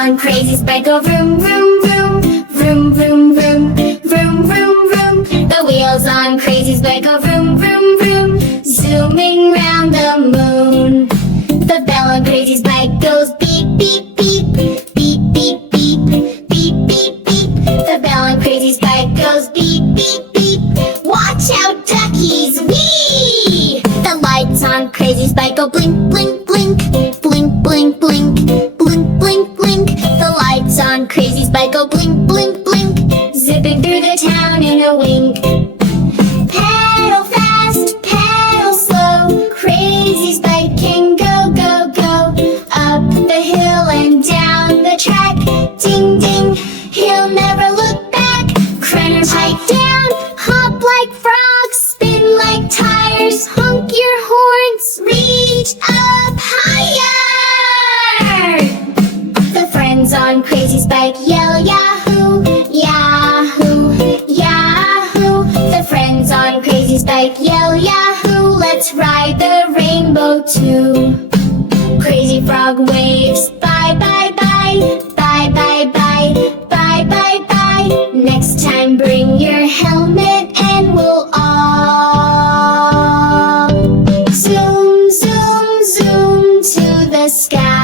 on Crazy's bike go vroom, vroom, vroom, vroom, vroom, vroom, vroom, vroom, vroom. The wheels on Crazy's bike go vroom, vroom, vroom, zooming round the moon. The bell on Crazy's bike goes beep, beep, beep, beep, beep, beep, beep, beep, beep. The bell on Crazy's bike goes beep, beep, beep. Watch out, duckies, wee! The lights on Crazy's bike go blink, blink, blink, blink, blink, blink, blink, blink, blink. The lights on Crazy's bike go blink, blink, blink, zipping through the town in a wink. Pedal fast, pedal slow, Crazy's bike can go, go, go. Up the hill and down the track, ding, ding, he'll never look back. Cranner pipe down, hop like frogs, spin like tires, honk your horns, reach up higher. The friends on Crazy's bike yell yahoo, yahoo, yahoo. The friends on Crazy's bike yell yahoo, let's ride the rainbow too. Crazy frog waves bye, bye, bye, bye, bye, bye, bye, bye, bye. Next time bring your helmet and we'll all zoom, zoom, zoom to the sky.